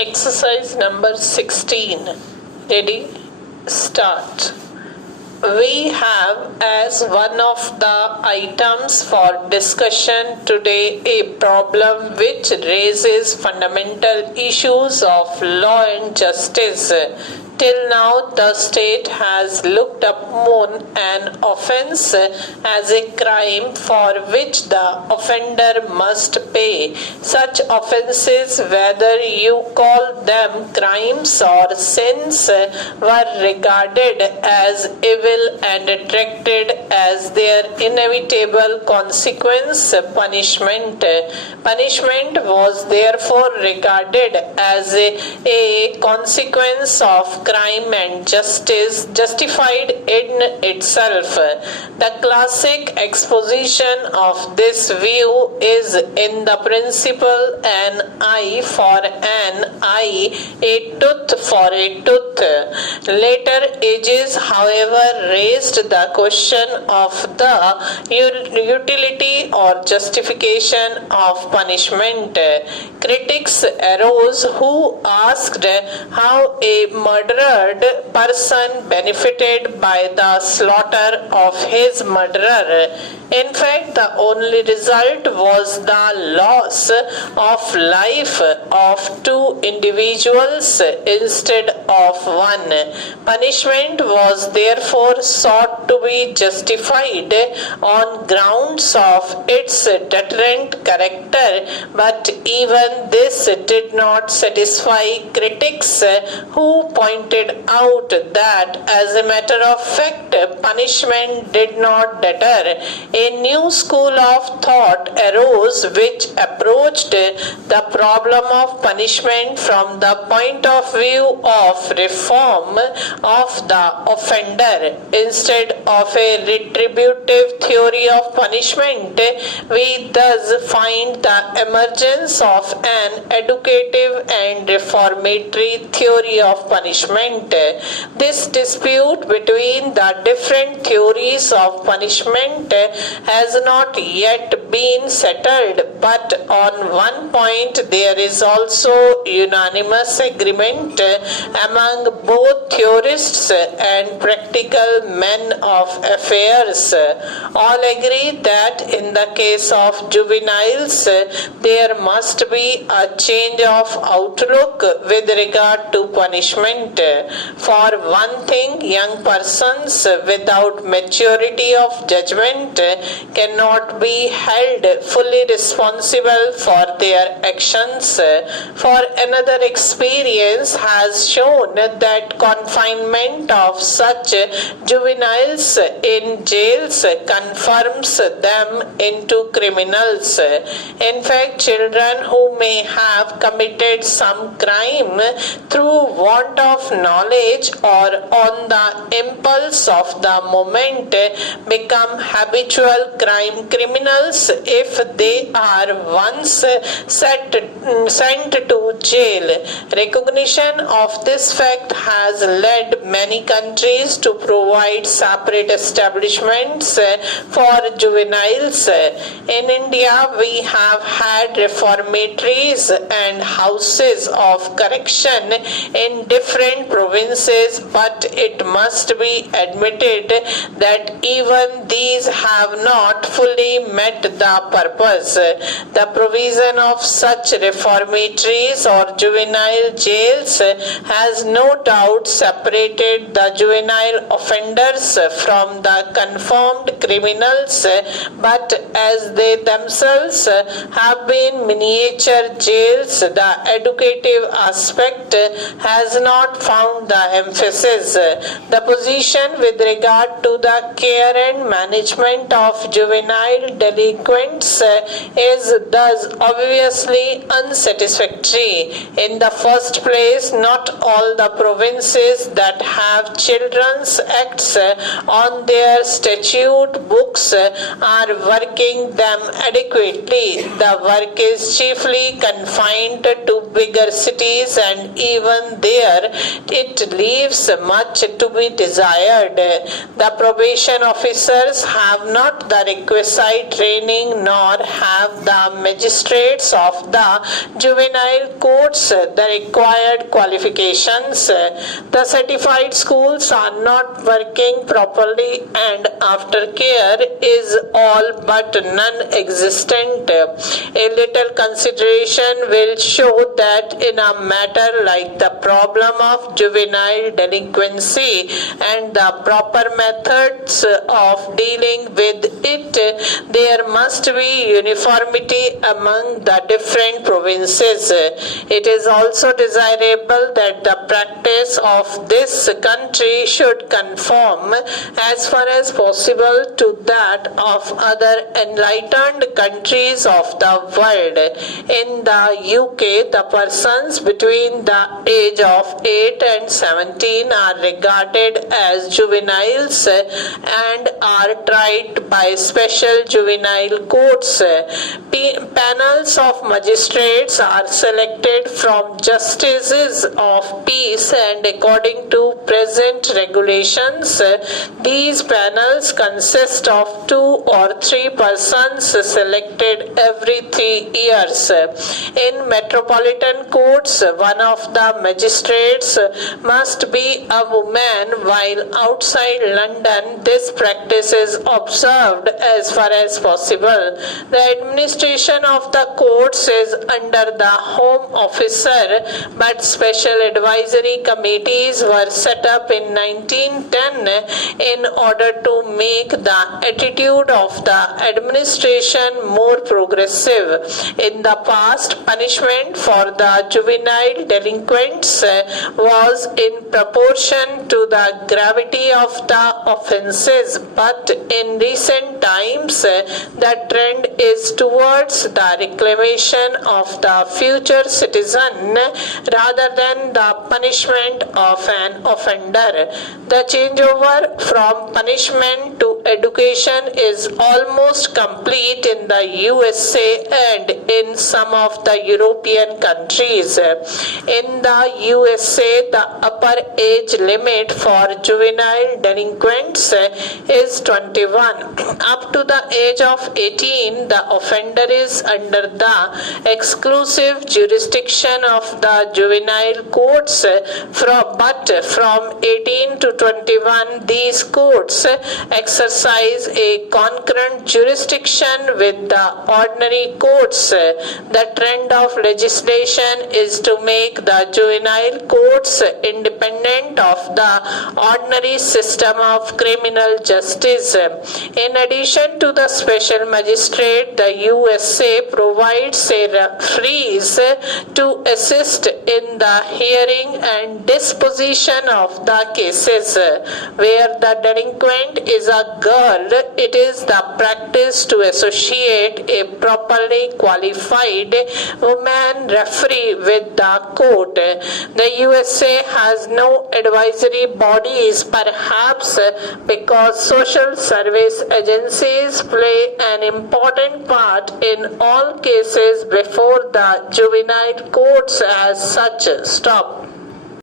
Exercise number 16. Ready? Start. We have as one of the items for discussion today a problem which raises fundamental issues of law and justice. Till now, the state has looked upon an offence as a crime for which the offender must pay. Such offences, whether you call them crimes or sins, were regarded as evil and treated as their inevitable consequence, punishment. Punishment was therefore regarded as a consequence of crime and justice justified in itself. The classic exposition of this view is in the principle an eye for an eye, a tooth for a tooth. Later ages, however, raised the question of the utility or justification of punishment. Critics arose who asked how a murdered person benefited by the slaughter of his murderer. In fact, the only result was the loss of life of two individuals instead of one. Punishment was therefore sought to be justified on grounds of its deterrent character, but even this did not satisfy critics who pointed out that as a matter of fact, punishment did not deter. A new school of thought arose which approached the problem of punishment from the point of view of reform of the offender. Instead of a retributive theory of punishment, we thus find the emergence of an educative and reformatory theory of punishment. This dispute between the different theories of punishment has not yet been settled, but on one point there is also unanimous agreement among both theorists and practical men of affairs. All agree that in the case of juveniles there must be a change of outlook with regard to punishment. For one thing, young persons without maturity of judgment cannot be held fully responsible for their actions. For another, experience has shown that confinement of such juveniles in jails confirms them into criminals. In fact, children who may have committed some crime through want of knowledge or on the impulse of the moment become habitual criminals if they are once sent to jail. Recognition of this fact has led many countries to provide separate establishments for juveniles. In India, we have had reformatories and houses of correction in different provinces, but it must be admitted that even these have not fully met the purpose. The provision of such reformatories or juvenile jails has no doubt separated the juvenile offenders from the confirmed criminals, but as they themselves have been miniature jails, the educative aspect has not found the emphasis. The position with regard to the care and management of juvenile delinquents is thus obviously unsatisfactory. In the first place, not all the provinces that have children's acts on their statute books are working them adequately. The work is chiefly confined to bigger cities, and even there it leaves much to be desired. The probation officers have not the requisite training, nor have the magistrates of the juvenile courts the required qualifications. The certified schools are not working properly, and aftercare is all but non-existent. A little consideration will show that in a matter like the problem of juvenile delinquency and the proper methods of dealing with it, there must be uniformity among the different provinces. It is also desirable that the practice of this country should conform as far as possible to that of other enlightened countries of the world. In the UK, the persons between the age of 8 and 17 are regarded as juveniles and are tried by special juvenile courts. Panels of magistrates are selected from justices of peace, and according to present regulations, these panels consist of 2 or 3 persons selected every 3 years. In metropolitan courts, one of the magistrates must be a woman, while outside London this practice is observed as far as possible. The administration of the courts is under the Home Officer, but special advisory committees were set up in 1910 in order to make the attitude of the administration more progressive. In the past, punishment for the juvenile delinquents was in proportion to the gravity of the offences, but in recent times the trend is towards the reclamation of the future citizen rather than the punishment of an offender. The changeover from punishment to education is almost complete in the USA and in some of the European countries. In the USA, the upper age limit for juvenile delinquents is 21. Up to the age of 18, the offender is under the exclusive jurisdiction of the juvenile courts, but from 18 to 21, these courts exercise a concurrent jurisdiction with the ordinary courts. The trend of legislation is to make the juvenile courts independent of the ordinary system of criminal justice. In addition to the special magistrate, the USA provides a referees to assist in the hearing and disposition of the cases. Where the delinquent is a girl, it is the practice to associate a properly qualified woman referee with the court. The USA has no advisory bodies, perhaps because social service agencies play an important part in all cases before the juvenile courts as such. Stop.